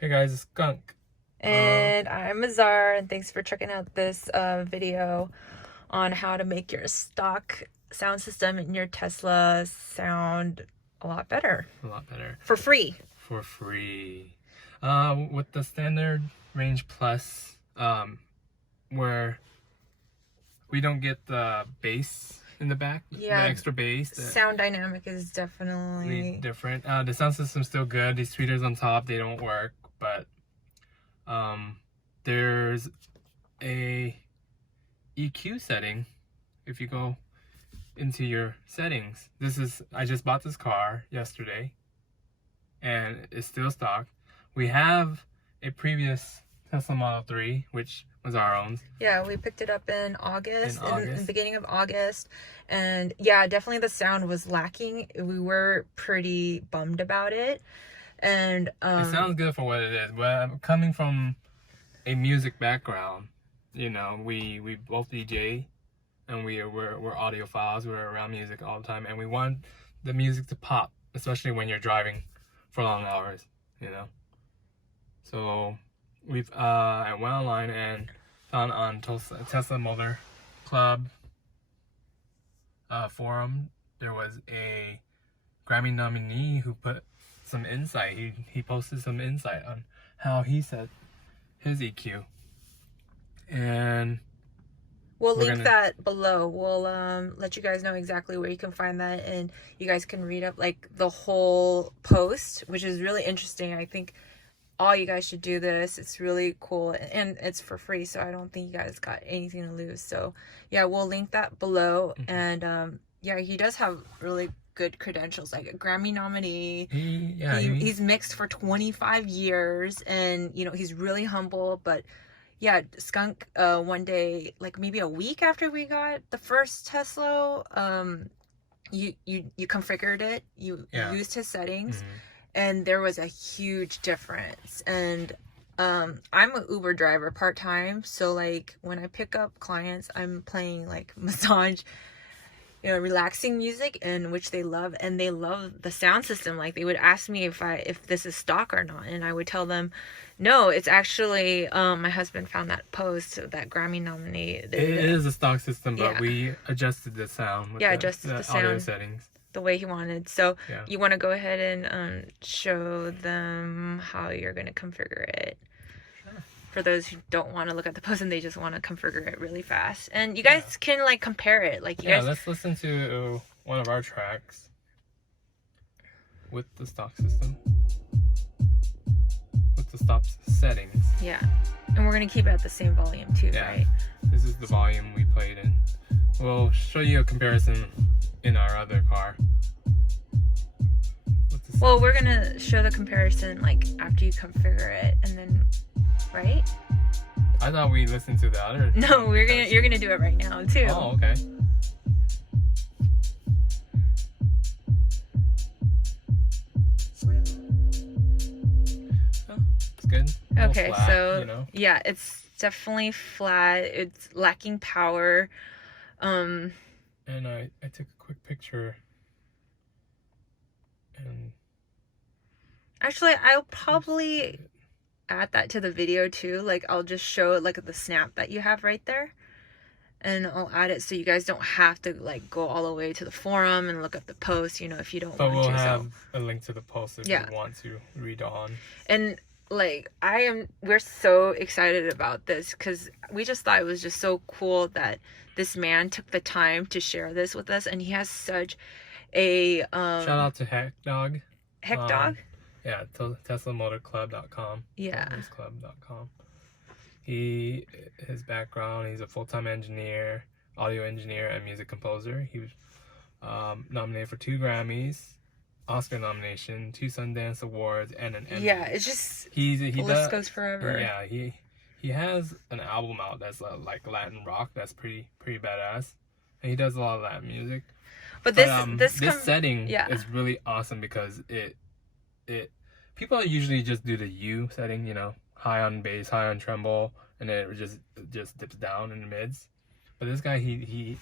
Hey guys, it's Skunk. And I'm Azar, and thanks for checking out this video on how to make your stock sound system in your Tesla sound a lot better. A lot better. For free. For free. With the standard range plus, where we don't get the bass in the back, Yeah, the extra bass. Sound dynamic is definitely different. The sound system's still good. These tweeters on top, they don't work, but there's a EQ setting. If you go into your settings, I just bought this car yesterday and it's still stock. We have a previous Tesla Model 3, which was our own. Yeah, we picked it up in the beginning of August, and yeah, definitely the sound was lacking. We were pretty bummed about it. And it sounds good for what it is, but coming from a music background, you know, we both DJ and we're audiophiles. We're around music all the time, and we want the music to pop, especially when you're driving for long hours, you know. So I went online and found on Tesla Motor Club forum, there was a Grammy nominee who put some insight. He posted some insight on how he set his EQ, and we'll link that below. We'll let you guys know exactly where you can find that, and you guys can read up like the whole post, which is really interesting. I think all you guys should do this. It's really cool, and it's for free, so I don't think you guys got anything to lose. So yeah, we'll link that below. And yeah, he does have really good credentials, like a Grammy nominee. He's mixed for 25 years, and you know, he's really humble. But yeah, Skunk, one day, like maybe a week after we got the first Tesla, you configured it, you used his settings, and there was a huge difference. And I'm an Uber driver part-time, so like when I pick up clients, I'm playing like massage, you know, relaxing music, and which they love, and they love the sound system. Like they would ask me if this is stock or not, and I would tell them no, it's actually my husband found that post, that Grammy nominee. It is a stock system, but we adjusted the sound with the sound audio settings the way he wanted. So you want to go ahead and show them how you're going to configure it. For those who don't want to look at the post and they just want to configure it really fast. And you guys can like compare it. Like you guys... let's listen to one of our tracks with the stock system, with the stock settings. Yeah. And we're going to keep it at the same volume too, right? This is the volume we played in. We'll show you a comparison in our other car. Well, we're going to show the comparison like after you configure it, and then... Right? I thought we listened to the other. No, you're gonna do it right now too. Oh, okay. Oh, it's good. Okay, flat, so you know? Yeah, it's definitely flat. It's lacking power. And I took a quick picture. And actually, I'll probably add that to the video too. Like I'll just show it like the snap that you have right there, and I'll add it so you guys don't have to like go all the way to the forum and look up the post, you know, if you don't want to. But we'll have a link to the post if you want to read on. And like we're so excited about this because we just thought it was just so cool that this man took the time to share this with us, and he has such a shout out to Heck Dog. Yeah, TeslaMotorClub.com. Yeah. Club.com. His background, he's a full-time engineer, audio engineer, and music composer. He was nominated for 2 Grammys, Oscar nomination, 2 Sundance Awards, and an Emmy. Yeah, it's just the list goes forever. Yeah, he has an album out that's like Latin rock that's pretty badass, and he does a lot of Latin music. But this setting is really awesome because it people usually just do the U setting, you know, high on bass, high on treble, and then it just dips down in the mids. But this guy, he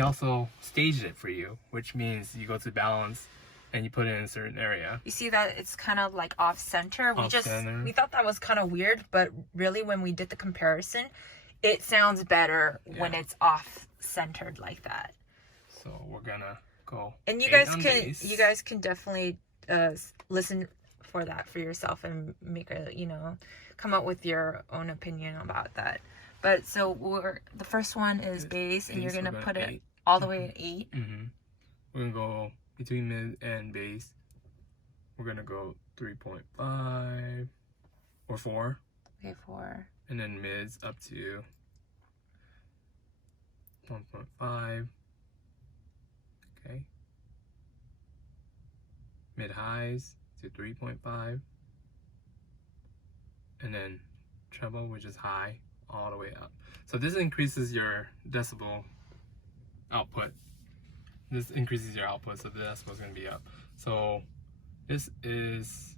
also staged it for you, which means you go to balance and you put it in a certain area. You see that it's kind of like off center. We thought that was kind of weird, but really when we did the comparison, it sounds better when it's off centered like that. So we're gonna go. And you guys can definitely listen for that for yourself and make a, come up with your own opinion about that. But so the first one is bass, and you're gonna put it all the way at 8. We're gonna go between mid and bass. We're gonna go 3.5 or 4. Okay, 4. And then mids up to 1.5. Okay. Mid highs to 3.5. And then treble, which is high, all the way up. So this increases your decibel output. This increases your output, so the decibel is going to be up. So this is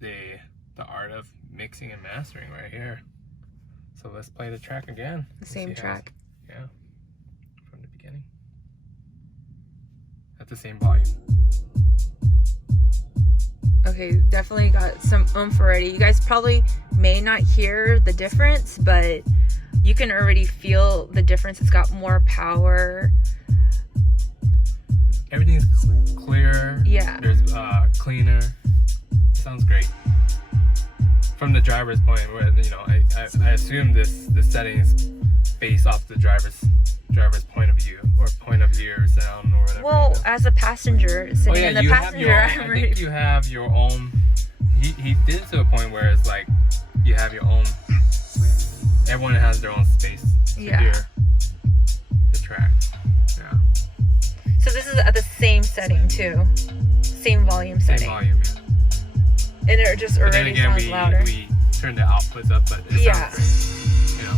the art of mixing and mastering right here. So let's play the track again. The same track. Yeah, from the beginning. At the same volume. Okay, definitely got some oomph already. You guys probably may not hear the difference, but you can already feel the difference. It's got more power. Everything's clear. Yeah. There's cleaner. Sounds great. From the driver's point, where I assume this setting is based off the driver's point of view or point of ear sound or whatever. Well, as a passenger sitting in the passenger, I think you have your own. He did it to a point where it's like you have your own. Everyone has their own space to hear the track. Yeah. So this is at the same setting too, same volume setting. Same volume, yeah. And it just already sounds louder. We turn the outputs up, but it sounds great.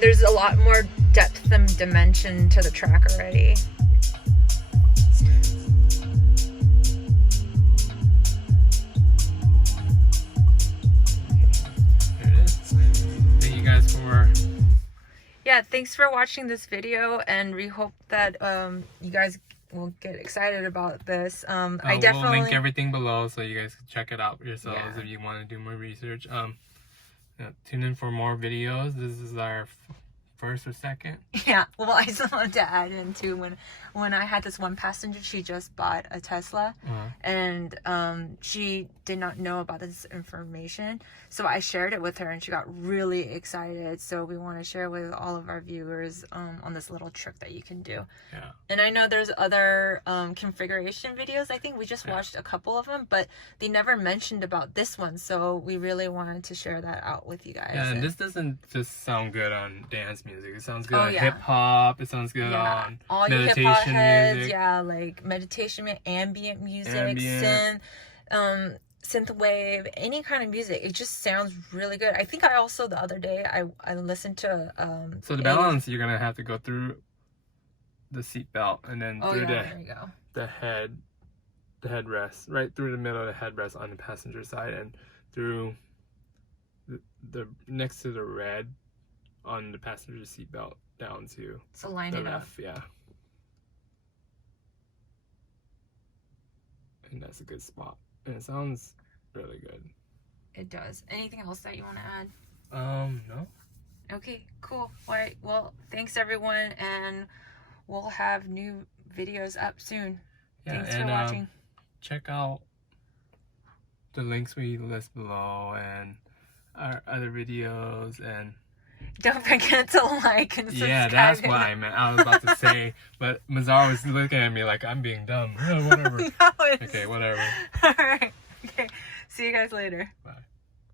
There's a lot more depth and dimension to the track already. There it is. Thank you guys for... Yeah, thanks for watching this video, and we hope that you guys will get excited about this. I definitely will link everything below so you guys can check it out yourselves if you want to do more research. Tune in for more videos. This is our first or second. Yeah, well, I just wanted to add in too, when I had this one passenger, she just bought a Tesla, and she did not know about this information, so I shared it with her, and she got really excited. So we want to share with all of our viewers on this little trick that you can do. Yeah. And I know there's other configuration videos. I think we just watched a couple of them, but they never mentioned about this one, so we really wanted to share that out with you guys. Yeah, and this doesn't just sound good on dance music. It sounds good on hip hop. It sounds good on all meditation your hip hop heads, music. Yeah, like meditation, ambient music, synth wave, any kind of music. It just sounds really good. I think I also the other day I listened to so the balance, you're gonna have to go through the seat belt and then through the headrest, right through the middle of the headrest on the passenger side, and through the next to the red on the passenger seat belt down to line the it left. Yeah. And that's a good spot. And it sounds really good. It does. Anything else that you want to add? No. Okay, cool. All right. Well, thanks everyone, and we'll have new videos up soon. Yeah, thanks for watching. Check out the links we list below and our other videos, and don't forget to like and subscribe. Yeah, that's what I meant. I was about to say, but Mazar was looking at me like I'm being dumb. Whatever. No, okay, whatever. All right. Okay. See you guys later. Bye.